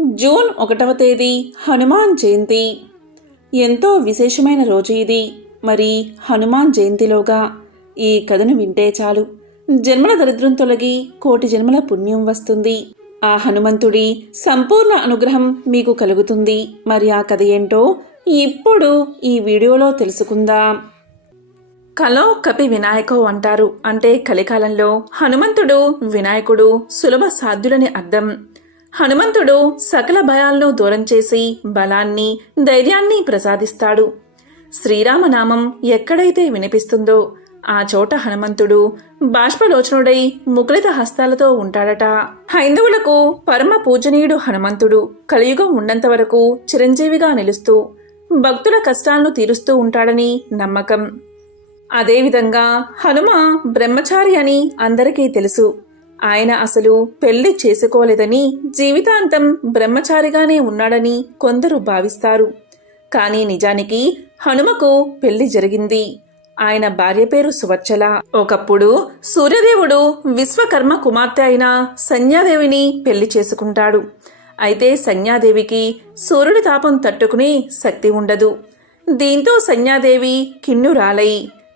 June 1వ తేదీ హనుమాన్ జయంతి. ఎంతో విశేషమైన రోజు ఇది. మరి హనుమాన్ జయంతిలోగా ఈ కథను వింటే చాలు, జన్మల దరిద్రం తొలగి కోటి జన్మల పుణ్యం వస్తుంది. ఆ హనుమంతుడి సంపూర్ణ అనుగ్రహం మీకు కలుగుతుంది. మరి ఆ కథ ఏంటో ఇప్పుడు ఈ వీడియోలో తెలుసుకుందాం. కలో కపి వినాయకో అంటారు. అంటే కలికాలంలో హనుమంతుడు వినాయకుడు సులభ సాధ్యులని అర్థం. హనుమంతుడు సకల భయాలను దూరం చేసి బలాన్ని ధైర్యాన్ని ప్రసాదిస్తాడు. శ్రీరామనామం ఎక్కడైతే వినిపిస్తుందో ఆ చోట హనుమంతుడు బాష్పలోచనుడై ముకులిత హస్తాలతో ఉంటాడట. హైందవులకు పరమ పూజనీయుడు హనుమంతుడు కలియుగం ఉన్నంత వరకు చిరంజీవిగా నిలుస్తూ భక్తుల కష్టాలను తీరుస్తూ ఉంటాడని నమ్మకం. అదేవిధంగా హనుమ బ్రహ్మచారి అని అందరికీ తెలుసు. ఆయన అసలు పెళ్లి చేసుకోలేదని, జీవితాంతం బ్రహ్మచారిగానే ఉన్నాడని కొందరు భావిస్తారు. కానీ నిజానికి హనుమకు పెళ్లి జరిగింది. ఆయన భార్య పేరు సువర్చల. ఒకప్పుడు సూర్యదేవుడు విశ్వకర్మ కుమార్తె అయిన సంధ్యాదేవిని పెళ్లి చేసుకుంటాడు. అయితే సంధ్యాదేవికి సూర్యుడి తాపం తట్టుకునే శక్తి ఉండదు. దీంతో సంధ్యాదేవి కిన్నురాలై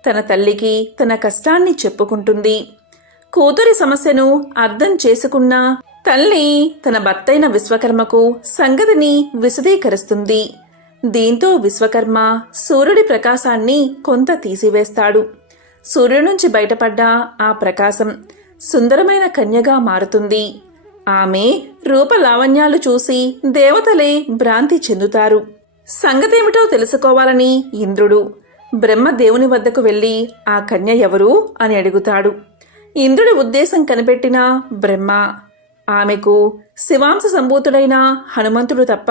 తన తల్లికి తన కష్టాన్ని చెప్పుకుంటుంది. కూతురి సమస్యను అర్థం చేసుకున్న తల్లి తన భర్తైన విశ్వకర్మకు సంగతిని విశదీకరిస్తుంది. దీంతో విశ్వకర్మ సూర్యుడి ప్రకాశాన్ని కొంత తీసివేస్తాడు. సూర్యుడి నుంచి బయటపడ్డ ఆ ప్రకాశం సుందరమైన కన్యగా మారుతుంది. ఆమె రూపలావణ్యాలు చూసి దేవతలే భ్రాంతి చెందుతారు. సంగతేమిటో తెలుసుకోవాలని ఇంద్రుడు బ్రహ్మదేవుని వద్దకు వెళ్లి ఆ కన్య ఎవరు అని అడుగుతాడు. ఇంద్రుడి ఉద్దేశం కనిపెట్టిన బ్రహ్మ ఆమెకు శివాంశ సంభూతుడైన హనుమంతుడు తప్ప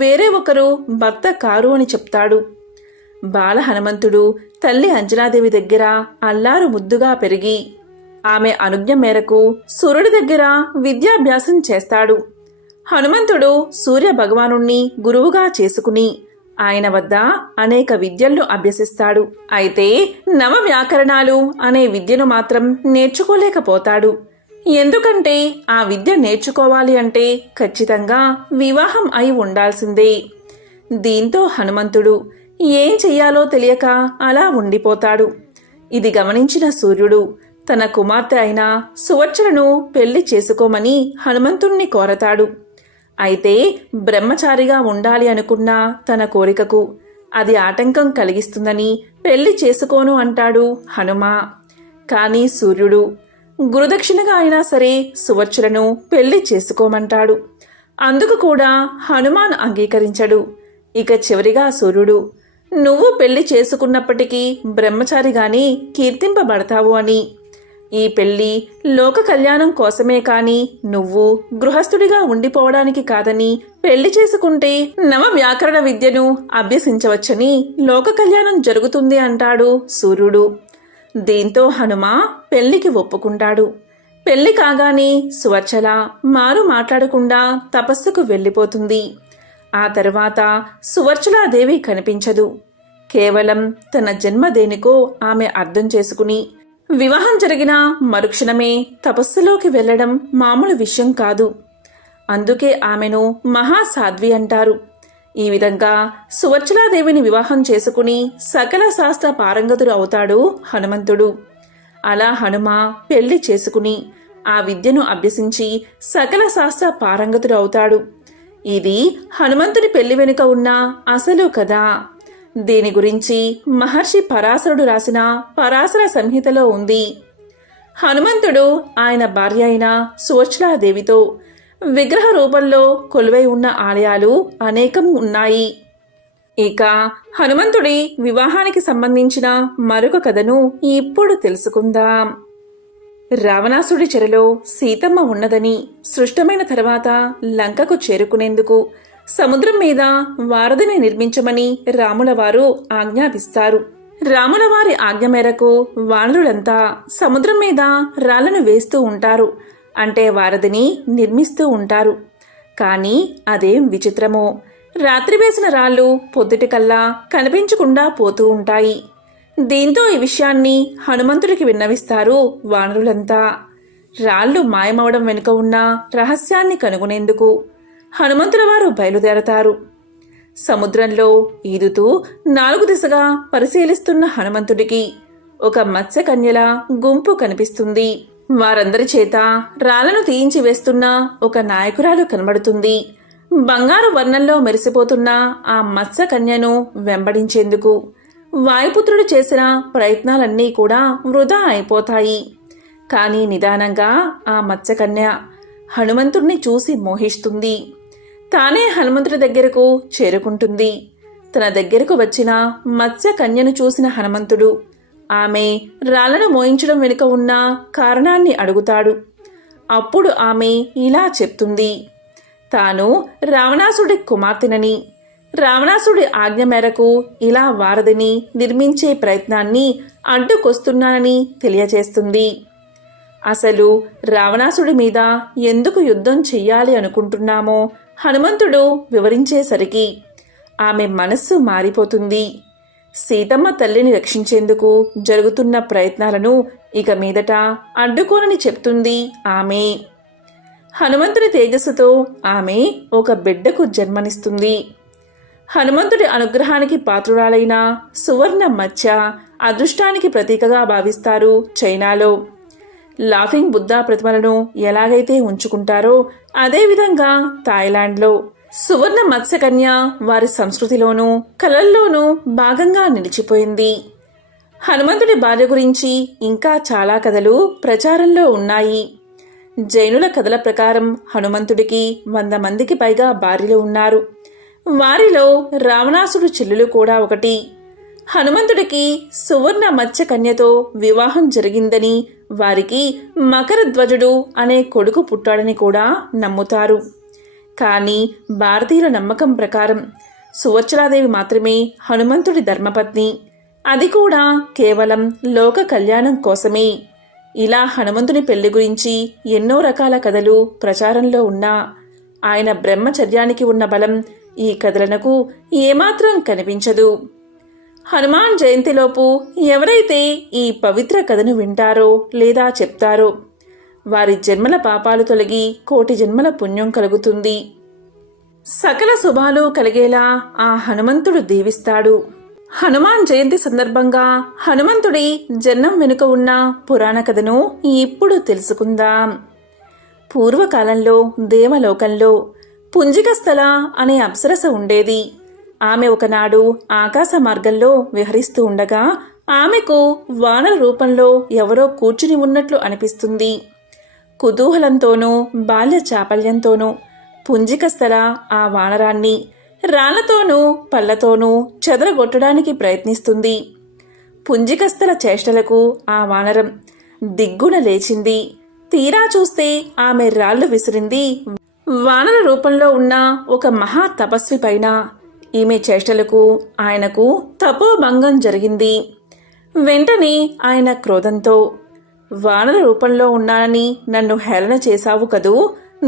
వేరే ఒకరు భర్త కారు అని చెప్తాడు. బాల హనుమంతుడు తల్లి అంజనాదేవి దగ్గర అల్లారు ముద్దుగా పెరిగి ఆమె అనుజ్ఞ మేరకు సూర్యుడి దగ్గర విద్యాభ్యాసం చేస్తాడు. హనుమంతుడు సూర్య భగవానుణ్ణి గురువుగా చేసుకుని ఆయన వద్ద అనేక విద్యలను అభ్యసిస్తాడు. అయితే నవ వ్యాకరణాలు అనే విద్యను మాత్రం నేర్చుకోలేకపోతాడు. ఎందుకంటే ఆ విద్య నేర్చుకోవాలి అంటే ఖచ్చితంగా వివాహం అయి ఉండాల్సిందే. దీంతో హనుమంతుడు ఏం చెయ్యాలో తెలియక అలా ఉండిపోతాడు. ఇది గమనించిన సూర్యుడు తన కుమార్తె అయిన సువర్చలను పెళ్లి చేసుకోమని హనుమంతుణ్ణి కోరతాడు. అయితే బ్రహ్మచారిగా ఉండాలి అనుకున్న తన కోరికకు అది ఆటంకం కలిగిస్తుందని పెళ్లి చేసుకోను అంటాడు హనుమ. కానీ సూర్యుడు గురుదక్షిణగా అయినా సరే సువర్చలను పెళ్లి చేసుకోమంటాడు. అందుకు కూడా హనుమాన్ అంగీకరించడు. ఇక చివరిగా సూర్యుడు నువ్వు పెళ్లి చేసుకున్నప్పటికీ బ్రహ్మచారిగానే కీర్తింపబడతావు అని, ఈ పెళ్లి లోక కళ్యాణం కోసమే కాని నువ్వు గృహస్థుడిగా ఉండిపోవడానికి కాదని, పెళ్లి చేసుకుంటే నవ వ్యాకరణ విద్యను అభ్యసించవచ్చని లోక కళ్యాణం జరుగుతుంది అంటాడు సూర్యుడు. దీంతో హనుమ పెళ్లికి ఒప్పుకుంటాడు. పెళ్లి కాగానే సువర్చల మారు మాట్లాడకుండా తపస్సుకు వెళ్ళిపోతుంది. ఆ తరువాత సువర్చలాదేవి కనిపించదు. కేవలం తన జన్మ దేనికో ఆమె అర్థం చేసుకుని వివాహం జరిగిన మరుక్షణమే తపస్సులోకి వెళ్లడం మామూలు విషయం కాదు. అందుకే ఆమెను మహాసాధ్వి అంటారు. ఈ విధంగా సువర్చలాదేవిని వివాహం చేసుకుని సకల శాస్త్ర పారంగతుడు అవుతాడు హనుమంతుడు. అలా హనుమ పెళ్లి చేసుకుని ఆ విద్యను అభ్యసించి సకల శాస్త్ర పారంగతుడు అవుతాడు. ఇది హనుమంతుని పెళ్లి వెనుక ఉన్న అసలు కథ. దీని గురించి మహర్షి పరాశరుడు రాసిన పరాశర సంహితలో ఉంది. హనుమంతుడు ఆయన భార్య అయిన సువర్చలాదేవితో విగ్రహ రూపంలో కొలువై ఉన్న ఆలయాలు అనేకం ఉన్నాయి. ఇక హనుమంతుడి వివాహానికి సంబంధించిన మరొక కథను ఇప్పుడు తెలుసుకుందాం. రావణాసుడి చెరలో సీతమ్మ ఉన్నదని, సృష్టమైన తర్వాత లంకకు చేరుకునేందుకు సముద్రం మీద వారధిని నిర్మించమని రాములవారు ఆజ్ఞాపిస్తారు. రాములవారి ఆజ్ఞ మేరకు వానరులంతా సముద్రం మీద రాళ్లను వేస్తూ ఉంటారు. అంటే వారధిని నిర్మిస్తూ ఉంటారు. కానీ అదేం విచిత్రమో, రాత్రి వేసిన రాళ్లు పొద్దుటికల్లా కనిపించకుండా పోతూ ఉంటాయి. దీంతో ఈ విషయాన్ని హనుమంతుడికి విన్నవిస్తారు వానరులంతా. రాళ్లు మాయమవడం వెనుక ఉన్న రహస్యాన్ని కనుగొనేందుకు హనుమంతుల వారు బయలుదేరతారు. సముద్రంలో ఈదుతూ 4 దిశగా పరిశీలిస్తున్న హనుమంతుడికి ఒక మత్స్యకన్యల గుంపు కనిపిస్తుంది. వారందరి చేత రాళ్లను తీయించి వేస్తున్న ఒక నాయకురాలు కనబడుతుంది. బంగారు వర్ణంలో మెరిసిపోతున్న ఆ మత్స్యకన్యను వెంబడించేందుకు వాయుపుత్రుడు చేసిన ప్రయత్నాలన్నీ కూడా వృధా అయిపోతాయి. కానీ నిదానంగా ఆ మత్స్యకన్య హనుమంతుడిని చూసి మోహిస్తుంది. తానే హనుమంతుడి దగ్గరకు చేరుకుంటుంది. తన దగ్గరకు వచ్చిన మత్స్యకన్యను చూసిన హనుమంతుడు ఆమె రాళ్లను మోయించడం వెనుక ఉన్న కారణాన్ని అడుగుతాడు. అప్పుడు ఆమె ఇలా చెప్తుంది. తాను రావణాసుడి కుమార్తెనని, రావణాసుడి ఆజ్ఞ మేరకు ఇలా వారధిని నిర్మించే ప్రయత్నాన్ని అడ్డుకొస్తున్నానని తెలియచేస్తుంది. అసలు రావణాసుడి మీద ఎందుకు యుద్ధం చెయ్యాలి అనుకుంటున్నామో హనుమంతుడు వివరించేసరికి ఆమె మనస్సు మారిపోతుంది. సీతమ్మ తల్లిని రక్షించేందుకు జరుగుతున్న ప్రయత్నాలను ఇక మీదట అడ్డుకోనని చెప్తుంది ఆమె. హనుమంతుడి తేజస్సుతో ఆమె ఒక బిడ్డకు జన్మనిస్తుంది. హనుమంతుడి అనుగ్రహానికి పాత్రురాలైన సువర్ణ మత్స్య అదృష్టానికి ప్రతీకగా భావిస్తారు చైనాలో. లాఫింగ్ బుద్ధా ప్రతిమలను ఎలాగైతే ఉంచుకుంటారో అదేవిధంగా థాయిలాండ్లో సువర్ణ మత్స్యకన్య వారి సంస్కృతిలోనూ కళల్లోనూ భాగంగా నిలిచిపోయింది. హనుమంతుడి భార్య గురించి ఇంకా చాలా కథలు ప్రచారంలో ఉన్నాయి. జైనుల కథల ప్రకారం హనుమంతుడికి 100 మందికి పైగా భార్యలు ఉన్నారు. వారిలో రావణాసుడు చెల్లెలు కూడా ఒకటి. హనుమంతుడికి సువర్ణ మత్స్యకన్యతో వివాహం జరిగిందని, వారికి మకరధ్వజుడు అనే కొడుకు పుట్టాడని కూడా నమ్ముతారు. కానీ భారతీయుల నమ్మకం ప్రకారం సువర్చలాదేవి మాత్రమే హనుమంతుడి ధర్మపత్ని, అది కూడా కేవలం లోక కళ్యాణం కోసమే. ఇలా హనుమంతుని పెళ్లి గురించి ఎన్నో రకాల కథలు ప్రచారంలో ఉన్నా ఆయన బ్రహ్మచర్యానికి ఉన్న బలం ఈ కథలకు ఏమాత్రం కనిపించదు. హనుమాన్ జయంతిలోపు ఎవరైతే ఈ పవిత్ర కథను వింటారో లేదా చెప్తారో వారి జన్మల పాపాలు తొలగి 1,000,000 జన్మల పుణ్యం కలుగుతుంది. సకల శుభాలు కలిగేలా ఆ హనుమంతుడు దీవిస్తాడు. హనుమాన్ జయంతి సందర్భంగా హనుమంతుడి జన్మం వెనుక ఉన్న పురాణ కథను ఇప్పుడు తెలుసుకుందాం. పూర్వకాలంలో దేవలోకంలో పుంజికస్థల అనే అప్సరస ఉండేది. ఆమె ఒకనాడు ఆకాశ మార్గంలో విహరిస్తూ ఉండగా ఆమెకు వానర రూపంలో ఎవరో కూర్చుని ఉన్నట్లు అనిపిస్తుంది. కుతూహలంతోనూ బాల్య చాపల్యంతోనూ పుంజికస్థల ఆ వానరాన్ని రాళ్లతోనూ పళ్లతోనూ చెదరగొట్టడానికి ప్రయత్నిస్తుంది. పుంజికస్థల చేష్టలకు ఆ వానరం దిగ్గున లేచింది. తీరా చూస్తే ఆమె రాళ్లు విసిరింది వానర రూపంలో ఉన్న ఒక మహా తపస్వి పైన. ఈమె చేష్టలకు ఆయనకు తపోభంగం జరిగింది. వెంటనే ఆయన క్రోధంతో, వానర రూపంలో ఉన్నానని నన్ను హేళన చేశావు కదూ,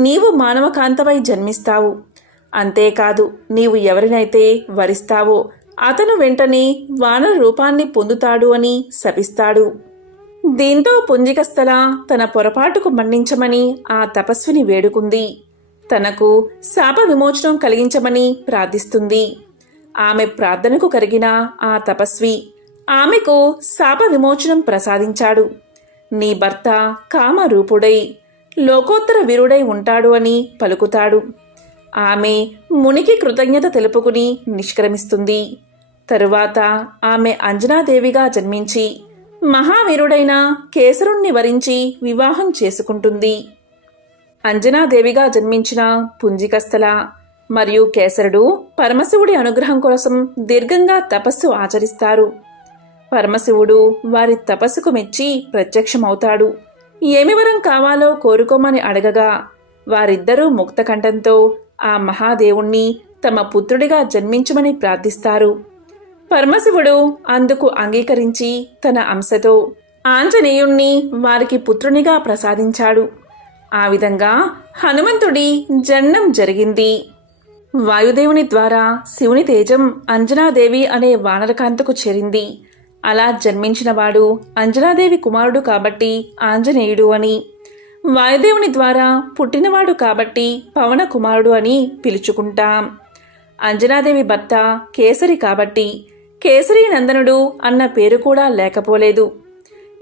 నీవు మానవకాంతపై జన్మిస్తావు. అంతేకాదు, నీవు ఎవరినైతే వరిస్తావో అతను వెంటనే వానర రూపాన్ని పొందుతాడు అని శపిస్తాడు. దీంతో పుంజికస్థల తన పొరపాటుకు మన్నించమని ఆ తపస్విని వేడుకుంది. తనకు శాప విమోచనం కలిగించమని ప్రార్థిస్తుంది. ఆమె ప్రార్థనకు కరిగిన ఆ తపస్వి ఆమెకు శాప విమోచనం ప్రసాదించాడు. నీ భర్త కామరూపుడై లోకోత్తర వీరుడై ఉంటాడు అని పలుకుతాడు. ఆమె మునికి కృతజ్ఞత తెలుపుకుని నిష్క్రమిస్తుంది. తరువాత ఆమె అంజనాదేవిగా జన్మించి మహావీరుడైన కేసరుణ్ణి వరించి వివాహం చేసుకుంటుంది. అంజనాదేవిగా జన్మించిన పుంజికస్థల మరియు కేసరుడు పరమశివుడి అనుగ్రహం కోసం దీర్ఘంగా తపస్సు ఆచరిస్తారు. పరమశివుడు వారి తపస్సుకు మెచ్చి ప్రత్యక్షమవుతాడు. ఏమి వరం కావాలో కోరుకోమని అడగగా వారిద్దరూ ముక్తకంఠంతో ఆ మహాదేవుణ్ణి తమ పుత్రుడిగా జన్మించమని ప్రార్థిస్తారు. పరమశివుడు అందుకు అంగీకరించి తన అంశతో ఆంజనేయుణ్ణి వారికి పుత్రునిగా ప్రసాదించాడు. ఆ విధంగా హనుమంతుడి జన్మం జరిగింది. వాయుదేవుని ద్వారా శివుని తేజం అంజనాదేవి అనే వానరకాంతకు చేరింది. అలా జన్మించినవాడు అంజనాదేవి కుమారుడు కాబట్టి ఆంజనేయుడు అని. వాయుదేవుని ద్వారా పుట్టినవాడు కాబట్టి పవన కుమారుడు అని పిలుచుకుంటాం. అంజనాదేవి భర్త కేసరి కాబట్టి కేసరీ నందనుడు అన్న పేరు కూడా లేకపోలేదు.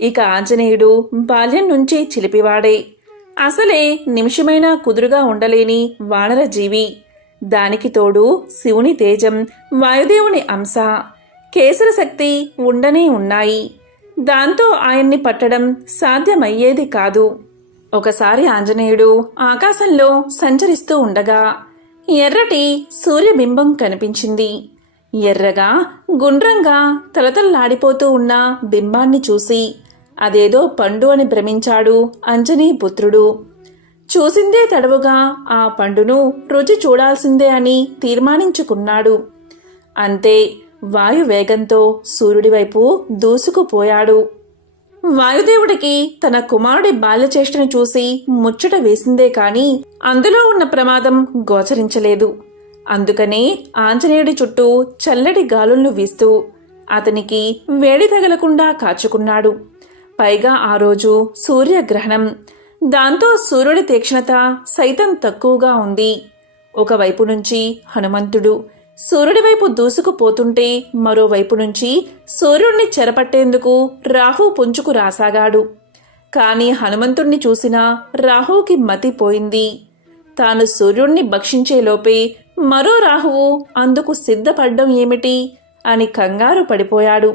ఇక ఆంజనేయుడు బాల్యం నుంచి చిలిపివాడే. అసలే నిమిషమైనా కుదురుగా ఉండలేని వానరజీవి. దానికి తోడు శివుని తేజం, వాయుదేవుని అంశ, కేసర శక్తి ఉండనే ఉన్నాయి. దాంతో ఆయన్ని పట్టడం సాధ్యమయ్యేది కాదు. ఒకసారి ఆంజనేయుడు ఆకాశంలో సంచరిస్తూ ఉండగా ఎర్రటి సూర్యబింబం కనిపించింది. ఎర్రగా గుండ్రంగా తలతల్లాడిపోతూ ఉన్న బింబాన్ని చూసి అదేదో పండు అని భ్రమించాడు అంజనీపుత్రుడు. చూసిందే తడవుగా ఆ పండును రుచి చూడాల్సిందే అని తీర్మానించుకున్నాడు. అంతే, వాయువేగంతో సూర్యుడివైపు దూసుకుపోయాడు. వాయుదేవుడికి తన కుమారుడి బాల్యచేష్టను చూసి ముచ్చట వేసిందే కాని అందులో ఉన్న ప్రమాదం గోచరించలేదు. అందుకనే ఆంజనేయుడి చుట్టూ చల్లటి గాలులను వీస్తూ అతనికి వేడి తగలకుండా కాచుకున్నాడు. పైగా ఆ రోజు సూర్యగ్రహణం. దాంతో సూర్యుడి తీక్షణత సైతం తక్కువగా ఉంది. ఒకవైపు నుంచి హనుమంతుడు సూర్యుడి వైపు దూసుకుపోతుంటే మరోవైపు నుంచి సూర్యుడిని చెరపట్టేందుకు రాహు పుంజుకు రాసాగాడు. కాని హనుమంతుణ్ణి చూసినా రాహువుకి మతిపోయింది. తాను సూర్యుణ్ణి భక్షించేలోపే మరో రాహువు అందుకు సిద్ధపడ్డం ఏమిటి అని కంగారు పడిపోయాడు.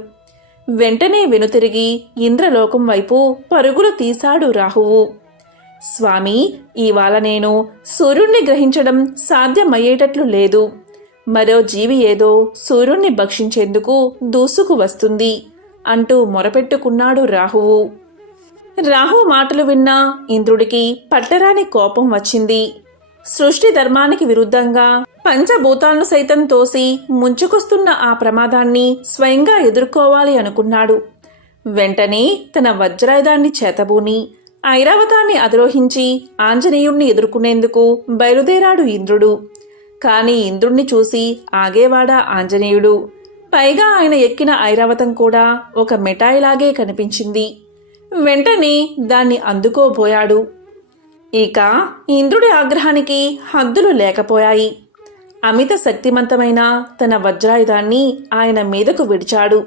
వెంటనే వెనుతిరిగి ఇంద్రలోకం వైపు పరుగులు తీశాడు రాహువు. స్వామి, ఇవాళ నేను సూర్యుణ్ణి గ్రహించడం సాధ్యమయ్యేటట్లు లేదు. మరో జీవి ఏదో సూర్యుణ్ణి భక్షించేందుకు దూసుకు వస్తుంది అంటూ మొరపెట్టుకున్నాడు రాహువు. రాహు మాటలు విన్న ఇంద్రుడికి పట్టరాని కోపం వచ్చింది. సృష్టి ధర్మానికి విరుద్ధంగా పంచభూతాలను సైతం తోసి ముంచుకొస్తున్న ఆ ప్రమాదాన్ని స్వయంగా ఎదుర్కోవాలి అనుకున్నాడు. వెంటనే తన వజ్రాయుధాన్ని చేతబూని ఐరావతాన్ని అధిరోహించి ఆంజనేయుణ్ణి ఎదుర్కొనేందుకు బయలుదేరాడు ఇంద్రుడు. కాని ఇంద్రుణ్ణి చూసి ఆగేవాడా ఆంజనేయుడు. పైగా ఆయన ఎక్కిన ఐరావతం కూడా ఒక మిఠాయిలాగే కనిపించింది. వెంటనే దాన్ని అందుకోబోయాడు. ఇక ఇంద్రుడి ఆగ్రహానికి హద్దులు లేకపోయాయి. అమిత శక్తిమంతమైన తన వజ్రాయుధాన్ని ఆయన మీదకు విడిచాడు.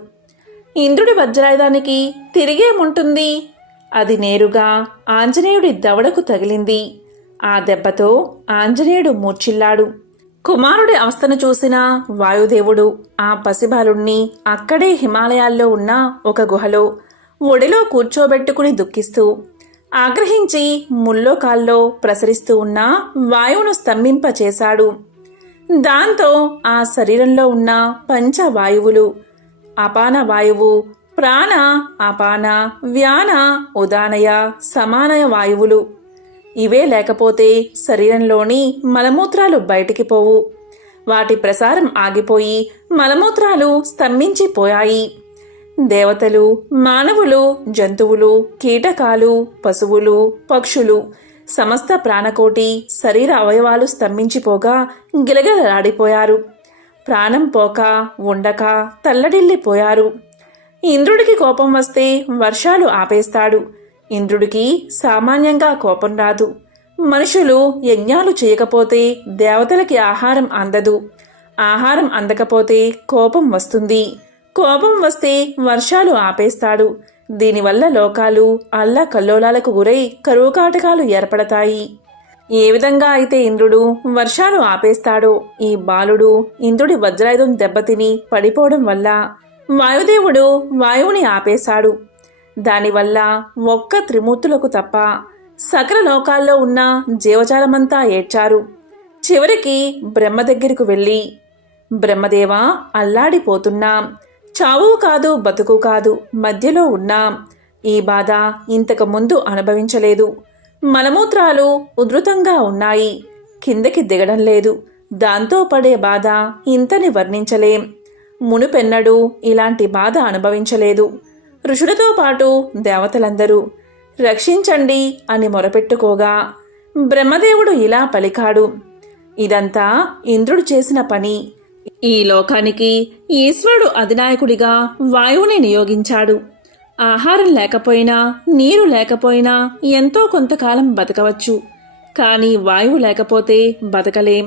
ఇంద్రుడి వజ్రాయుధానికి తిరిగేముంటుంది? అది నేరుగా ఆంజనేయుడి దవడకు తగిలింది. ఆ దెబ్బతో ఆంజనేయుడు మూర్ఛిల్లాడు. కుమారుడి అవస్థను చూసిన వాయుదేవుడు ఆ పసిబాలుణ్ణి అక్కడే హిమాలయాల్లో ఉన్న ఒక గుహలో ఒడిలో కూర్చోబెట్టుకుని దుఃఖిస్తూ ఆగ్రహించి ముల్లోకాల్లో ప్రసరిస్తూ ఉన్న వాయువును స్తంభింపచేశాడు. దాంతో ఆ శరీరంలో ఉన్న పంచవాయువులు అపాన వాయువు, ప్రాణ, అపాన, వ్యాన, ఉదానయ, సమానయ వాయువులు ఇవే లేకపోతే శరీరంలోని మలమూత్రాలు బయటికి పోవు. వాటి ప్రసారం ఆగిపోయి మలమూత్రాలు స్తంభించిపోయాయి. దేవతలు, మానవులు, జంతువులు, కీటకాలు, పశువులు, పక్షులు, సమస్త ప్రాణకోటి శరీర అవయవాలు స్తంభించిపోగా గిలగిలలాడిపోయారు. ప్రాణం పోక ఉండక తల్లడిల్లిపోయారు. ఇంద్రుడికి కోపం వస్తే వర్షాలు ఆపేస్తాడు. ఇంద్రుడికి సామాన్యంగా కోపం రాదు. మనుషులు యజ్ఞాలు చేయకపోతే దేవతలకి ఆహారం అందదు. ఆహారం అందకపోతే కోపం వస్తుంది. కోపం వస్తే వర్షాలు ఆపేస్తాడు. దీనివల్ల లోకాలు అల్లకల్లోలాలకు గురై కరువు కాటకాలు ఏర్పడతాయి. ఏ విధంగా అయితే ఇంద్రుడు వర్షాలు ఆపేస్తాడో ఈ బాలుడు ఇంద్రుడి వజ్రాయుధం దెబ్బతిని పడిపోవడం వల్ల వాయుదేవుడు వాయువుని ఆపేశాడు. దానివల్ల ఒక్క త్రిమూర్తులకు తప్ప సకల లోకాల్లో ఉన్న జీవజాలమంతా ఏడ్చారు. చివరికి బ్రహ్మ దగ్గరకు వెళ్ళి, బ్రహ్మదేవా, అల్లాడిపోతున్నాం. చావు కాదు బతుకు కాదు, మధ్యలో ఉన్నాం. ఈ బాధ ఇంతకు ముందు అనుభవించలేదు. మలమూత్రాలు ఉధృతంగా ఉన్నాయి. కిందకి దిగడం లేదు. దాంతో పడే బాధ ఇంతని వర్ణించలేం. మునుపెన్నడూ ఇలాంటి బాధ అనుభవించలేదు. ఋషులతో పాటు దేవతలందరూ రక్షించండి అని మొరపెట్టుకోగా బ్రహ్మదేవుడు ఇలా పలికాడు. ఇదంతా ఇంద్రుడు చేసిన పని. ఈ లోకానికి ఈశ్వరుడు అధినాయకుడిగా వాయువుని నియోగించాడు. ఆహారం లేకపోయినా నీరు లేకపోయినా ఎంతో కొంతకాలం బతకవచ్చు. కానీ వాయువు లేకపోతే బతకలేం.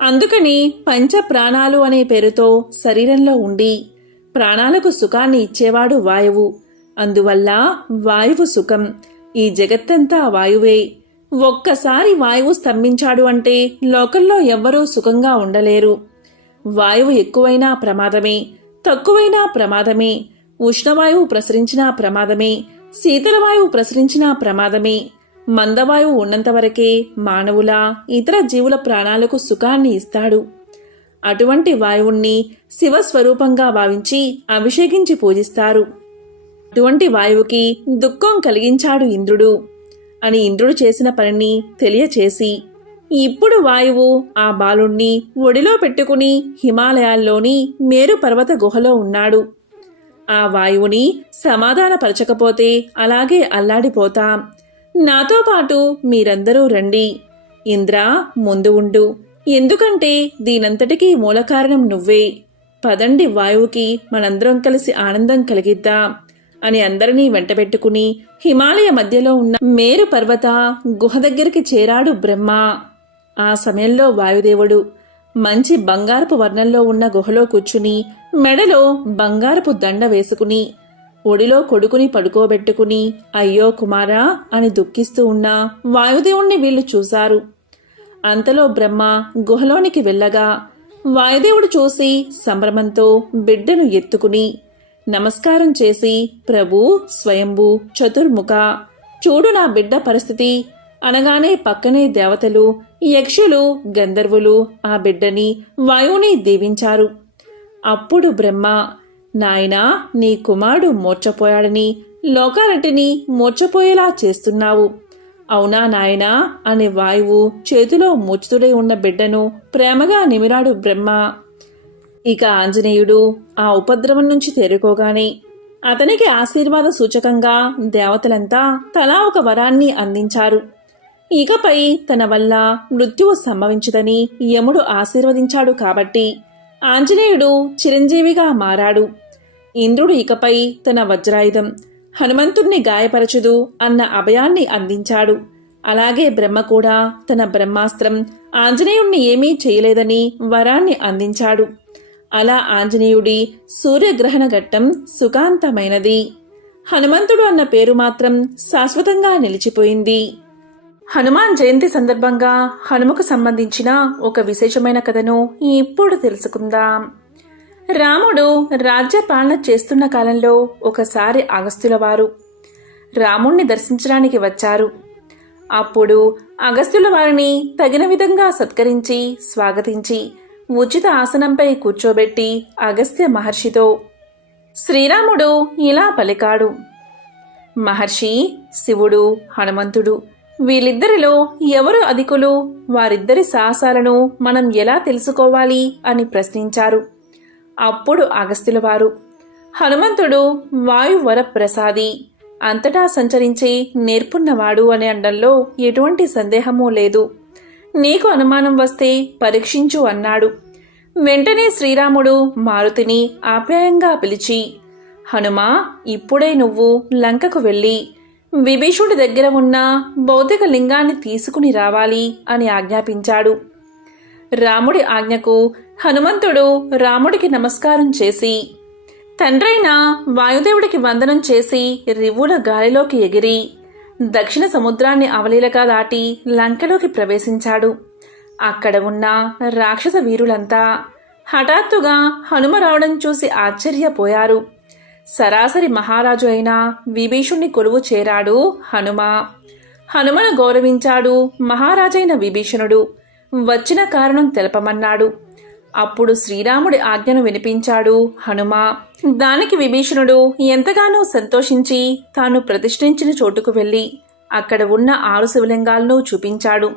అందుకని పంచ ప్రాణాలు అనే పేరుతో శరీరంలో ఉండి ప్రాణాలకు సుఖాన్ని ఇచ్చేవాడు వాయువు. అందువల్ల వాయువు సుఖం. ఈ జగత్తంతా వాయువే. ఒక్కసారి వాయువు స్తంభించాడు అంటే లోకంలో ఎవ్వరూ సుఖంగా ఉండలేరు. వాయువు ఎక్కువైనా ప్రమాదమే, తక్కువైనా ప్రమాదమే. ఉష్ణవాయువు ప్రసరించినా ప్రమాదమే, శీతలవాయువు ప్రసరించినా ప్రమాదమే. మందవాయువు ఉన్నంతవరకే మానవుల ఇతర జీవుల ప్రాణాలకు సుఖాన్ని ఇస్తాడు. అటువంటి వాయువుణ్ణి శివస్వరూపంగా భావించి అభిషేకించి పూజిస్తారు. అటువంటి వాయువుకి దుఃఖం కలిగించాడు ఇంద్రుడు అని ఇంద్రుడు చేసిన పనిని తెలియచేసి, ఇప్పుడు వాయువు ఆ బాలుణ్ణి ఒడిలో పెట్టుకుని హిమాలయాల్లోని మేరు పర్వత గుహలో ఉన్నాడు. ఆ వాయువుని సమాధానపరచకపోతే అలాగే అల్లాడిపోతాం. నాతో పాటు మీరందరూ రండి. ఇంద్ర, ముందు ఉండు. ఎందుకంటే దీనంతటికీ మూలకారణం నువ్వే. పదండి, వాయువుకి మనందరం కలిసి ఆనందం కలిగిద్దాం అని అందరినీ వెంటబెట్టుకుని హిమాలయ మధ్యలో ఉన్న మేరు పర్వత గుహ దగ్గరికి చేరాడు బ్రహ్మ. ఆ సమయంలో వాయుదేవుడు మంచి బంగారపు వర్ణంలో ఉన్న గుహలో కూర్చుని మెడలో బంగారపు దండ వేసుకుని ఒడిలో కొడుకుని పడుకోబెట్టుకుని అయ్యో కుమారా అని దుఃఖిస్తూ ఉన్న వాయుదేవుణ్ణి వీళ్లు చూశారు. అంతలో బ్రహ్మ గుహలోనికి వెళ్ళగా వాయుదేవుడు చూసి సంభ్రమంతో బిడ్డను ఎత్తుకుని నమస్కారం చేసి, ప్రభు, స్వయంభూ, చతుర్ముఖ, చూడు నా బిడ్డ పరిస్థితి అనగానే పక్కనే దేవతలు, యక్షులు, గంధర్వులు ఆ బిడ్డని, వాయువుని దీవించారు. అప్పుడు బ్రహ్మ, నాయనా, నీ కుమారుడు మూర్ఛపోయాడని లోకాలన్నిటినీ మూర్ఛపోయేలా చేస్తున్నావు. అవునా నాయనా అనే వాయువు చేతిలో మూర్ఛితుడై ఉన్న బిడ్డను ప్రేమగా నిమిరాడు బ్రహ్మ. ఇక ఆంజనేయుడు ఆ ఉపద్రవం నుంచి తేరుకోగానే అతనికి ఆశీర్వాద సూచకంగా దేవతలంతా తలా ఒక వరాన్ని అందించారు. ఇకపై తన వల్ల మృత్యువు సంభవించదని యముడు ఆశీర్వదించాడు కాబట్టి ఆంజనేయుడు చిరంజీవిగా మారాడు. ఇంద్రుడు ఇకపై తన వజ్రాయుధం హనుమంతుణ్ణి గాయపరచదు అన్న అభయాన్ని అందించాడు. అలాగే బ్రహ్మ కూడా తన బ్రహ్మాస్త్రం ఆంజనేయుణ్ణి ఏమీ చేయలేదని వరాన్ని అందించాడు. అలా ఆంజనేయుడి సూర్యగ్రహణ ఘట్టం సుఖాంతమైనది. హనుమంతుడు అన్న పేరు మాత్రం శాశ్వతంగా నిలిచిపోయింది. హనుమాన్ జయంతి సందర్భంగా హనుమకు సంబంధించిన ఒక విశేషమైన కథను ఇప్పుడు తెలుసుకుందాం. రాముడు రాజ్య పాలన చేస్తున్న కాలంలో ఒకసారి అగస్త్యుల వారు రాముణ్ణి దర్శించడానికి వచ్చారు. అప్పుడు అగస్త్యుల వారిని తగిన విధంగా సత్కరించి స్వాగతించి ఉచిత ఆసనంపై కూర్చోబెట్టి అగస్త్య మహర్షితో శ్రీరాముడు ఇలా పలికాడు. మహర్షి, శివుడు, హనుమంతుడు వీళ్ళిద్దరిలో ఎవరు అధికులు? వారిద్దరి సాహసాలను మనం ఎలా తెలుసుకోవాలి అని ప్రశ్నించారు. అప్పుడు అగస్త్యుల వారు, హనుమంతుడు వాయువర ప్రసాది, అంతటా సంచరించి నేర్పున్నవాడు అని అనడంలో ఎటువంటి సందేహమూ లేదు. నీకు అనుమానం వస్తే పరీక్షించు అన్నాడు. వెంటనే శ్రీరాముడు మారుతిని ఆప్యాయంగా పిలిచి, హనుమా, ఇప్పుడే నువ్వు లంకకు వెళ్ళి విభీషుడి దగ్గర ఉన్న భౌతిక లింగాన్ని తీసుకుని రావాలి అని ఆజ్ఞాపించాడు. రాముడి ఆజ్ఞకు హనుమంతుడు రాముడికి నమస్కారం చేసి తండ్రైన వాయుదేవుడికి వందనం చేసి రివ్వుల గాలిలోకి ఎగిరి దక్షిణ సముద్రాన్ని అవలీలగా దాటి లంకలోకి ప్రవేశించాడు. అక్కడ ఉన్న రాక్షస వీరులంతా హఠాత్తుగా హనుమ రావడం చూసి ఆశ్చర్యపోయారు. సరాసరి మహారాజు అయిన విభీషుణ్ణి కొలువు చేరాడు హనుమ. హనుమను గౌరవించాడు మహారాజైన విభీషణుడు. వచ్చిన కారణం తెలపమన్నాడు. అప్పుడు శ్రీరాముడి ఆజ్ఞను వినిపించాడు హనుమ. దానికి విభీషణుడు ఎంతగానో సంతోషించి తాను ప్రతిష్ఠించిన చోటుకు వెళ్ళి అక్కడ ఉన్న 6 శివలింగాలను చూపించాడు.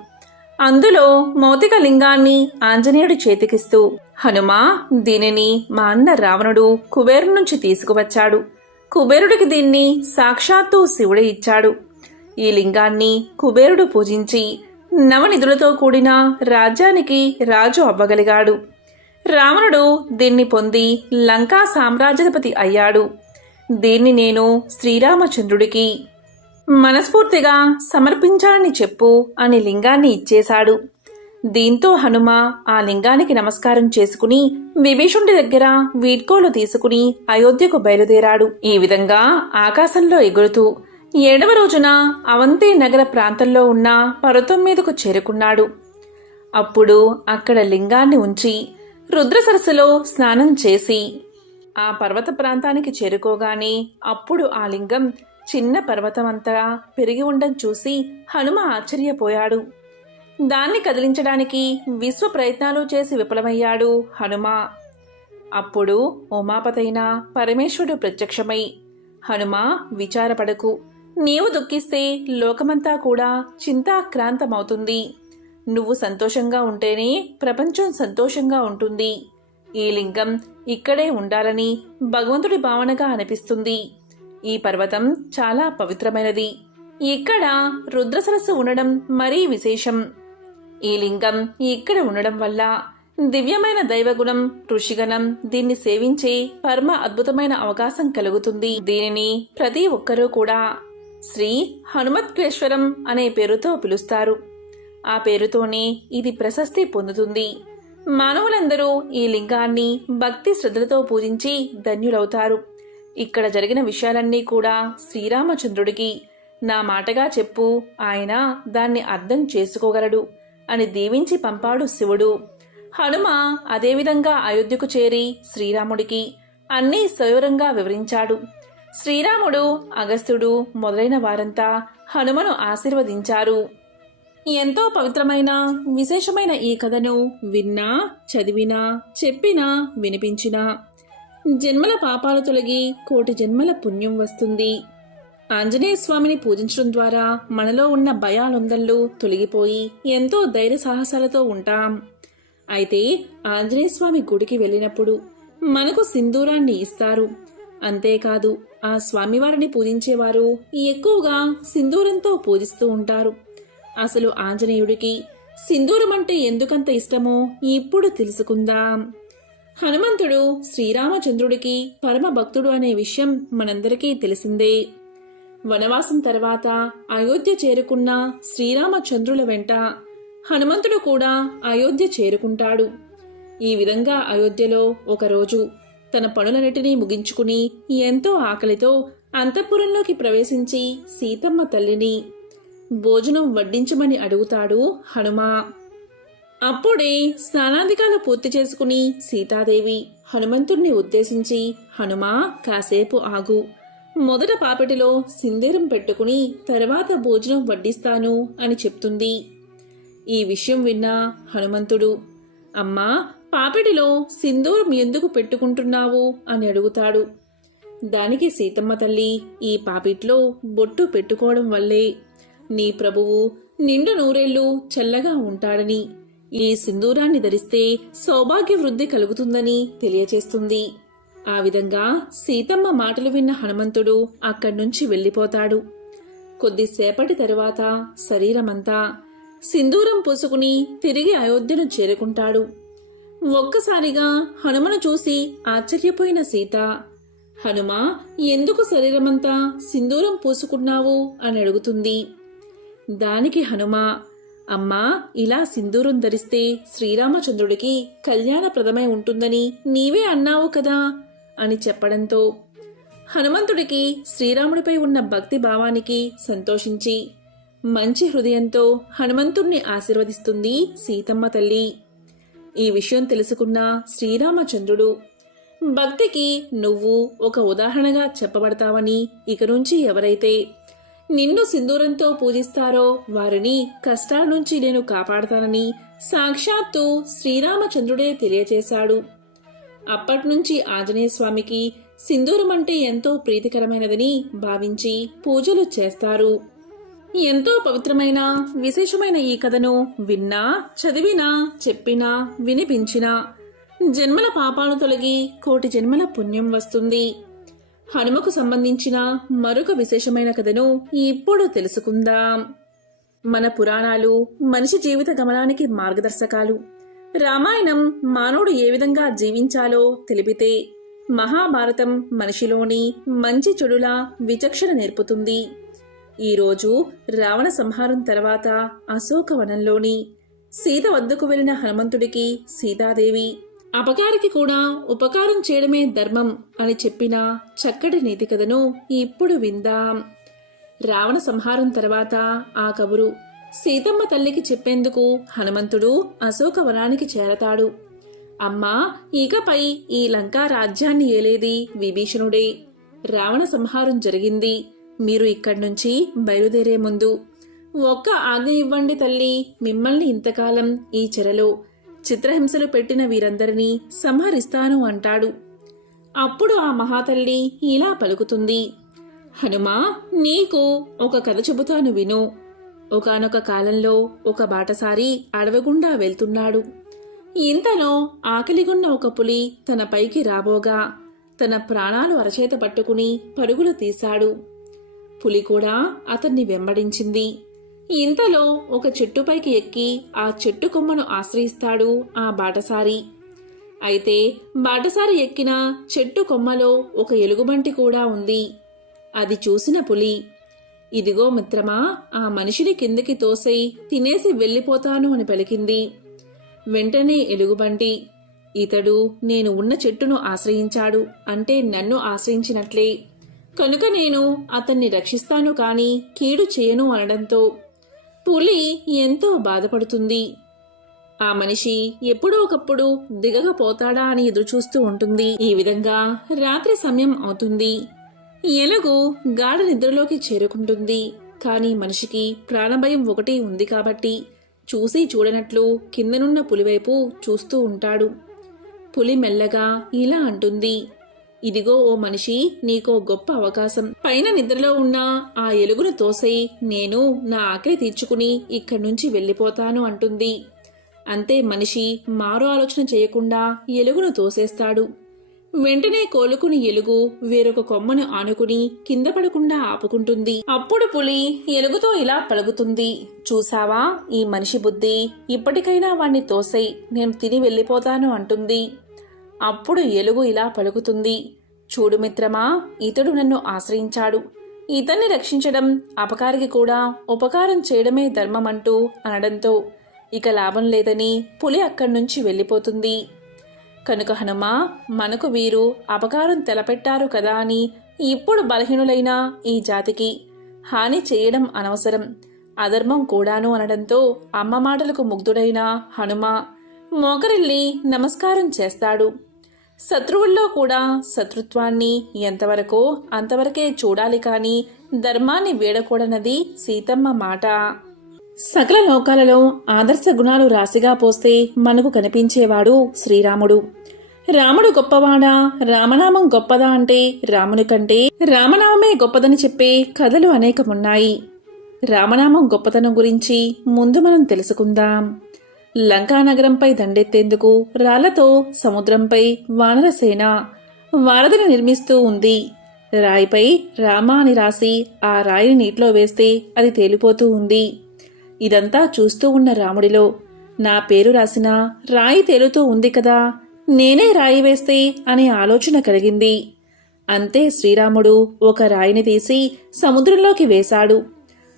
అందులో మౌతిక లింగాన్ని ఆంజనేయుడు చేతికిస్తూ, హనుమా, దీనిని మా అన్న రావణుడు కుబేరు నుంచి తీసుకువచ్చాడు. కుబేరుడికి దీన్ని సాక్షాత్తు శివుడే ఇచ్చాడు. ఈ లింగాన్ని కుబేరుడు పూజించి నవనిధులతో కూడిన రాజ్యానికి రాజు అవ్వగలిగాడు. రావణుడు దీన్ని పొంది లంకా సామ్రాజ్యాధిపతి అయ్యాడు. దీన్ని నేను శ్రీరామచంద్రుడికి మనస్ఫూర్తిగా సమర్పించాలని చెప్పు అని లింగాన్ని ఇచ్చేశాడు. దీంతో హనుమ ఆ లింగానికి నమస్కారం చేసుకుని విభీషుడి దగ్గర వీడ్కోలు తీసుకుని అయోధ్యకు బయలుదేరాడు. ఈ విధంగా ఆకాశంలో ఎగురుతూ 7వ రోజున అవంతి నగర ప్రాంతంలో ఉన్న పర్వతం మీదకు చేరుకున్నాడు. అప్పుడు అక్కడ లింగాన్ని ఉంచి రుద్ర సరస్సులో స్నానం చేసి ఆ పర్వత ప్రాంతానికి చేరుకోగానే అప్పుడు ఆ లింగం చిన్న పర్వతమంతా పెరిగి ఉండడం చూసి హనుమ ఆశ్చర్యపోయాడు. దాన్ని కదిలించడానికి విశ్వ ప్రయత్నాలు చేసి విఫలమయ్యాడు హనుమ. అప్పుడు ఉమాపతైన పరమేశ్వరుడు ప్రత్యక్షమై, హనుమ విచారపడకు, నీవు దుఃఖిస్తే లోకమంతా కూడా చింతాక్రాంతమవుతుంది. నువ్వు సంతోషంగా ఉంటేనే ప్రపంచం సంతోషంగా ఉంటుంది. ఈ లింగం ఇక్కడే ఉండాలని భగవంతుడి భావనగా అనిపిస్తుంది. ఈ పర్వతం చాలా పవిత్రమైనది. ఇక్కడ రుద్ర సరస్సు ఉండడం మరీ విశేషం. ఈ లింగం ఇక్కడ ఉండడం వల్ల దివ్యమైన దైవగుణం, ఋషిగణం దీన్ని సేవించే పరమ అద్భుతమైన అవకాశం కలుగుతుంది. దీనిని ప్రతి ఒక్కరూ కూడా శ్రీ హనుమత్కేశ్వరం అనే పేరుతో పిలుస్తారు. ఆ పేరుతోనే ఇది ప్రశస్తి పొందుతుంది. మానవులందరూ ఈ లింగాన్ని భక్తి శ్రద్ధలతో పూజించి ధన్యులవుతారు. ఇక్కడ జరిగిన విషయాలన్నీ కూడా శ్రీరామచంద్రుడికి నా మాటగా చెప్పు, ఆయన దాన్ని అర్థం చేసుకోగలడు అని దీవించి పంపాడు శివుడు. హనుమ అదేవిధంగా అయోధ్యకు చేరి శ్రీరాముడికి అన్నీ సవివరంగా వివరించాడు. శ్రీరాముడు, అగస్త్యుడు మొదలైన వారంతా హనుమను ఆశీర్వదించారు. ఎంతో పవిత్రమైన విశేషమైన ఈ కథను విన్నా, చదివినా, చెప్పినా, వినిపించినా జన్మల పాపాలు తొలగి కోటి జన్మల పుణ్యం వస్తుంది. ఆంజనేయ స్వామిని పూజించడం ద్వారా మనలో ఉన్న భయాలొందళ్ళు తొలగిపోయి ఎంతో ధైర్య సాహసాలతో ఉంటాం. అయితే ఆంజనేయ స్వామి గుడికి వెళ్ళినప్పుడు మనకు సింధూరాన్ని ఇస్తారు. అంతేకాదు ఆ స్వామివారిని పూజించేవారు ఎక్కువగా సింధూరంతో పూజిస్తూ ఉంటారు. అసలు ఆంజనేయుడికి సింధూరం అంటే ఎందుకంత ఇష్టమో ఇప్పుడు తెలుసుకుందాం. హనుమంతుడు శ్రీరామచంద్రుడికి పరమ భక్తుడు అనే విషయం మనందరికీ తెలిసిందే. వనవాసం తర్వాత అయోధ్య చేరుకున్న శ్రీరామచంద్రుల వెంట హనుమంతుడు కూడా అయోధ్య చేరుకుంటాడు. ఈ విధంగా అయోధ్యలో ఒకరోజు తన పనులన్నిటినీ ముగించుకుని ఎంతో ఆకలితో అంతఃపురంలోకి ప్రవేశించి సీతమ్మ తల్లిని భోజనం వడ్డించమని అడుగుతాడు హనుమ. అప్పుడే స్నానాధికాలు పూర్తి చేసుకుని సీతాదేవి హనుమంతుడిని ఉద్దేశించి, హనుమా కాసేపు ఆగు, మొదట పాపెటిలో సింధూరం పెట్టుకుని తర్వాత భోజనం వడ్డిస్తాను అని చెప్తుంది. ఈ విషయం విన్న హనుమంతుడు, అమ్మా పాపెటిలో సింధూరం ఎందుకు పెట్టుకుంటున్నావు అని అడుగుతాడు. దానికి సీతమ్మ తల్లి, ఈ పాపిట్లో బొట్టు పెట్టుకోవడం వల్లే నీ ప్రభువు నిండు నూరేళ్లు చల్లగా ఉంటాడని, ఈ సింధూరాన్ని ధరిస్తే సౌభాగ్య వృద్ధి కలుగుతుందని తెలియచేస్తుంది. ఆ విధంగా సీతమ్మ మాటలు విన్న హనుమంతుడు అక్కడ్నుంచి వెళ్ళిపోతాడు. కొద్దిసేపటి తరువాత శరీరమంతా సింధూరం పూసుకుని తిరిగి అయోధ్యను చేరుకుంటాడు. ఒక్కసారిగా హనుమను చూసి ఆశ్చర్యపోయిన సీత, హనుమా ఎందుకు శరీరమంతా సింధూరం పూసుకున్నావు అని అడుగుతుంది. దానికి హనుమ, అమ్మా ఇలా సింధూరం ధరిస్తే శ్రీరామచంద్రుడికి కళ్యాణప్రదమై ఉంటుందని నీవే అన్నావు కదా అని చెప్పడంతో హనుమంతుడికి శ్రీరాముడిపై ఉన్న భక్తి భావానికి సంతోషించి మంచి హృదయంతో హనుమంతుణ్ణి ఆశీర్వదిస్తుంది సీతమ్మ తల్లి. ఈ విషయం తెలుసుకున్న శ్రీరామచంద్రుడు, భక్తికి నువ్వు ఒక ఉదాహరణగా చెప్పబడతావని, ఇక నుంచి ఎవరైతే నిన్ను సింధూరంతో పూజిస్తారో వారిని కష్టాల నుంచి నేను కాపాడతానని సాక్షాత్తు శ్రీరామచంద్రుడే తెలియచేశాడు. అప్పట్నుంచి ఆంజనేయ స్వామికి సింధూరం అంటే ఎంతో ప్రీతికరమైనదని భావించి పూజలు చేస్తారు. ఎంతో పవిత్రమైన విశేషమైన ఈ కథను విన్నా, చదివినా, చెప్పినా, వినిపించినా జన్మల పాపాలు తొలగి కోటి జన్మల పుణ్యం వస్తుంది. హనుమకు సంబంధించిన మరొక విశేషమైన కథను ఇప్పుడు తెలుసుకుందాం. మన పురాణాలు మనిషి జీవిత గమనానికి మార్గదర్శకాలు. రామాయణం మానవుడు ఏ విధంగా జీవించాలో తెలిపితే, మహాభారతం మనిషిలోని మంచి చెడుల విచక్షణ నేర్పుతుంది. ఈరోజు రావణ సంహారం తర్వాత అశోకవనంలోని సీత వద్దకు వెళ్లిన హనుమంతుడికి సీతాదేవి అపకారికి కూడా ఉపకారం చేయడమే ధర్మం అని చెప్పిన చక్కటి నీతి కథను ఇప్పుడు విందాం. రావణ సంహారం తర్వాత ఆ కబురు సీతమ్మ తల్లికి చెప్పేందుకు హనుమంతుడు అశోకవనానికి చేరతాడు. అమ్మా, ఇకపై ఈ లంకా రాజ్యాన్ని ఏలేది విభీషణుడే. రావణ సంహారం జరిగింది. మీరు ఇక్కడ్నుంచి బయలుదేరే ముందు ఒక్క ఆజ్ఞ ఇవ్వండి తల్లి. మిమ్మల్ని ఇంతకాలం ఈ చెరలో చిత్రహింసలు పెట్టిన వీరందరినీ సంహరిస్తాను అంటాడు. అప్పుడు ఆ మహాతల్లి ఇలా పలుకుతుంది. హనుమా, నీకు ఒక కథ చెబుతాను విను. ఒకానొక కాలంలో ఒక బాటసారి అడవిగుండా వెళ్తున్నాడు. ఇంతలో ఆకలిగొన్న ఒక పులి తన పైకి రాబోగా తన ప్రాణాలు అరచేత పట్టుకుని పరుగులు తీశాడు. పులి కూడా అతన్ని వెంబడించింది. ఇంతలో ఒక చెట్టుపైకి ఎక్కి ఆ చెట్టు కొమ్మను ఆశ్రయిస్తాడు ఆ బాటసారి. అయితే బాటసారి ఎక్కిన చెట్టు కొమ్మలో ఒక ఎలుగుబంటి కూడా ఉంది. అది చూసిన పులి, ఇదిగో మిత్రమా, ఆ మనిషిని కిందకి తోసేయి, తినేసి వెళ్ళిపోతాను అని పలికింది. వెంటనే ఎలుగుబంటి, ఇతడు నేను ఉన్న చెట్టును ఆశ్రయించాడు అంటే నన్ను ఆశ్రయించినట్లే, కనుక నేను అతన్ని రక్షిస్తాను కాని కీడు చేయను అనడంతో పులి ఎంతో బాధపడుతుంది. ఆ మనిషి ఎప్పుడో ఒకప్పుడు దిగకపోతాడా అని ఎదురుచూస్తూ ఉంటుంది. ఈ విధంగా రాత్రి సమయం అవుతుంది. ఎలుగు గాఢ నిద్రలోకి చేరుకుంటుంది. కాని మనిషికి ప్రాణభయం ఒకటి ఉంది కాబట్టి చూసి చూడనట్లు కిందనున్న పులివైపు చూస్తూ ఉంటాడు. పులి మెల్లగా ఇలా అంటుంది, ఇదిగో ఓ మనిషి, నీకో గొప్ప అవకాశం. పైన నిద్రలో ఉన్న ఆ ఎలుగును తోసేయి, నేను నా ఆకలి తీర్చుకుని ఇక్కడి నుంచి వెళ్ళిపోతాను అంటుంది. అంతే మనిషి మారు ఆలోచన చేయకుండా ఎలుగును తోసేస్తాడు. వెంటనే కోలుకుని ఎలుగు వేరొక కొమ్మను ఆనుకుని కింద పడకుండా ఆపుకుంటుంది. అప్పుడు పులి ఎలుగుతో ఇలా పలుకుతుంది, చూసావా ఈ మనిషి బుద్ధి, ఇప్పటికైనా వాణ్ణి తోసేయి, నేను తిని వెళ్ళిపోతాను అంటుంది. అప్పుడు ఎలుగు ఇలా పలుకుతుంది, చూడు మిత్రమా, ఇతడు నన్ను ఆశ్రయించాడు, ఇతన్ని రక్షించడం అపకారికి కూడా ఉపకారం చేయడమే ధర్మమంటూ అనడంతో ఇక లాభం లేదని పులి అక్కడి నుంచి వెళ్ళిపోతుంది. కనుక హనుమా, మనకు వీరు అపకారం తెలపెట్టారు కదా అని ఇప్పుడు బలహీనులైన ఈ జాతికి హాని చేయడం అనవసరం, అధర్మం కూడాను అనడంతో అమ్మ మాటలకు ముగ్ధుడైన హనుమ మోకరిల్లి నమస్కారం చేస్తాడు. శత్రువుల్లో కూడా శత్రుత్వాన్ని ఎంతవరకో అంతవరకే చూడాలి కాని ధర్మాన్ని వీడకూడనది సీతమ్మ మాట. సకల లోకాలలో ఆదర్శ గుణాలు రాశిగా పోస్తే మనకు కనిపించేవాడు శ్రీరాముడు. రాముడు గొప్పవాడా, రామనామం గొప్పదా అంటే రాముని కంటే రామనామమే గొప్పదని చెప్పే కథలు అనేకమున్నాయి. రామనామం గొప్పతనం గురించి ముందు మనం తెలుసుకుందాం. లంకానగరంపై దండెత్తేందుకు రాళ్లతో సముద్రంపై వానరసేన వారధిని నిర్మిస్తూ ఉంది. రాయిపై రామ అని రాసి ఆ రాయిని నీటిలో వేస్తే అది తేలిపోతూ ఉంది. ఇదంతా చూస్తూ ఉన్న రాముడిలో నా పేరు రాసిన రాయి తేలుతూ ఉంది కదా, నేనే రాయి వేస్తే అనే ఆలోచన కలిగింది. అంతే శ్రీరాముడు ఒక రాయిని తీసి సముద్రంలోకి వేశాడు.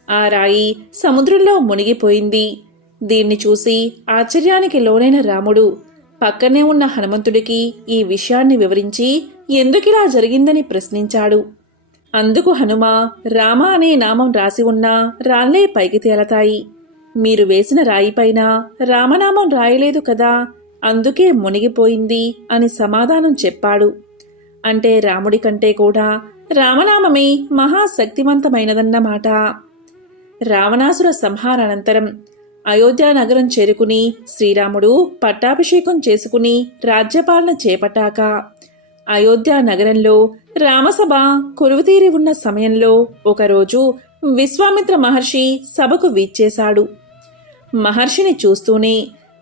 ఆ రాయి సముద్రంలో మునిగిపోయింది. దీన్ని చూసి ఆశ్చర్యానికి లోనైన రాముడు పక్కనే ఉన్న హనుమంతుడికి ఈ విషయాన్ని వివరించి ఎందుకిలా జరిగిందని ప్రశ్నించాడు. అందుకు హనుమ, రామ అనే నామం రాసి ఉన్న రాళ్లే పైకి తేలతాయి, మీరు వేసిన రాయిపైన రామనామం రాయలేదు కదా, అందుకే మునిగిపోయింది అని సమాధానం చెప్పాడు. అంటే రాముడి కంటే కూడా రామనామమే మహాశక్తివంతమైనదన్నమాట. రావణాసుర సంహారానంతరం అయోధ్య నగరం చేరుకుని శ్రీరాముడు పట్టాభిషేకం చేసుకుని రాజ్యపాలన చేపట్టాక అయోధ్య నగరంలో రామసభ కొలువుతీరి ఉన్న సమయంలో ఒకరోజు విశ్వామిత్ర మహర్షి సభకు వీచ్చేశాడు. మహర్షిని చూస్తూనే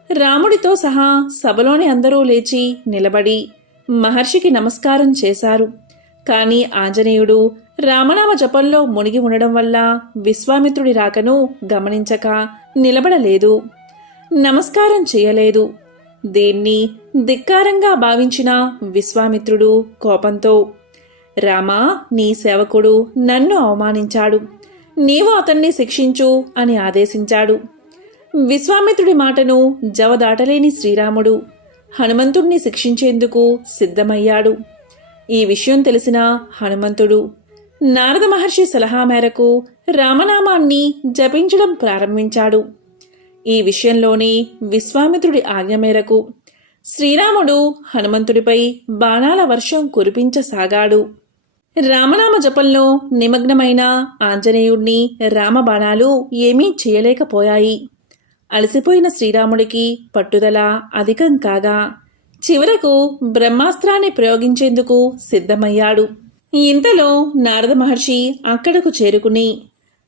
రాముడితో సహా సభలోని అందరూ లేచి నిలబడి మహర్షికి నమస్కారం చేశారు. కాని ఆంజనేయుడు రామనామ జపంలో మునిగి ఉండడం వల్ల విశ్వామిత్రుడి రాకను గమనించక నిలబడలేదు, నమస్కారం చేయలేదు. దీన్ని ధిక్కారంగా భావించిన విశ్వామిత్రుడు కోపంతో, రామా, నీ సేవకుడు నన్ను అవమానించాడు, నీవు అతన్ని శిక్షించు అని ఆదేశించాడు. విశ్వామిత్రుడి మాటను జవదాటలేని శ్రీరాముడు హనుమంతుణ్ణి శిక్షించేందుకు సిద్ధమయ్యాడు. ఈ విషయం తెలిసిన హనుమంతుడు నారద మహర్షి సలహా మేరకు రామనామాన్ని జపించడం ప్రారంభించాడు. ఈ విషయంలోని విశ్వామిత్రుడి ఆజ్ఞ మేరకు శ్రీరాముడు హనుమంతుడిపై బాణాల వర్షం కురిపించసాగాడు. రామనామ జపంలో నిమగ్నమైన ఆంజనేయుణ్ణి రామబాణాలు ఏమీ చేయలేకపోయాయి. అలసిపోయిన శ్రీరాముడికి పట్టుదల అధికం కాగా చివరకు బ్రహ్మాస్త్రాన్ని ప్రయోగించేందుకు సిద్ధమయ్యాడు. ఇంతలో నారద మహర్షి అక్కడకు చేరుకుని,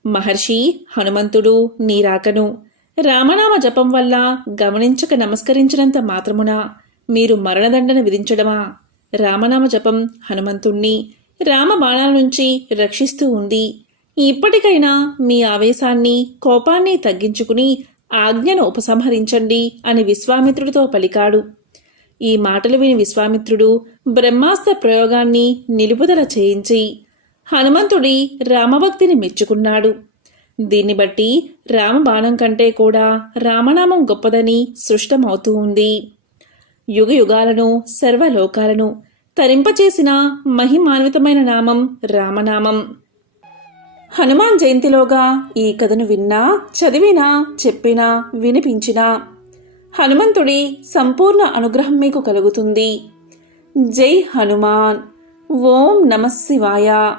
మహర్షి, హనుమంతుడు నీ రాకను రామనామ జపం వల్ల గమనించక నమస్కరించినంత మాత్రమున మీరు మరణదండన విధించడమా? రామనామ జపం హనుమంతుణ్ణి రామబాణాల నుంచి రక్షిస్తూ ఉంది. ఇప్పటికైనా మీ ఆవేశాన్ని, కోపాన్ని తగ్గించుకుని ఆజ్ఞను ఉపసంహరించండి అని విశ్వామిత్రుడితో పలికాడు. ఈ మాటలు విని విశ్వామిత్రుడు బ్రహ్మాస్త్ర ప్రయోగాన్ని నిలుపుదల చేయించి హనుమంతుడి రామభక్తిని మెచ్చుకున్నాడు. దీన్ని బట్టి రామబాణం కంటే కూడా రామనామం గొప్పదని సృష్టమవుతూ ఉంది. యుగయుగాలను, సర్వలోకాలను తరింపచేసిన మహిమాన్వితమైన నామం రామనామం. హనుమాన్ జయంతిలోగా ఈ కథను విన్నా, చదివినా, చెప్పినా, వినిపించినా హనుమంతుడి సంపూర్ణ అనుగ్రహం మీకు కలుగుతుంది. జై హనుమాన్. ఓం నమః శివాయ.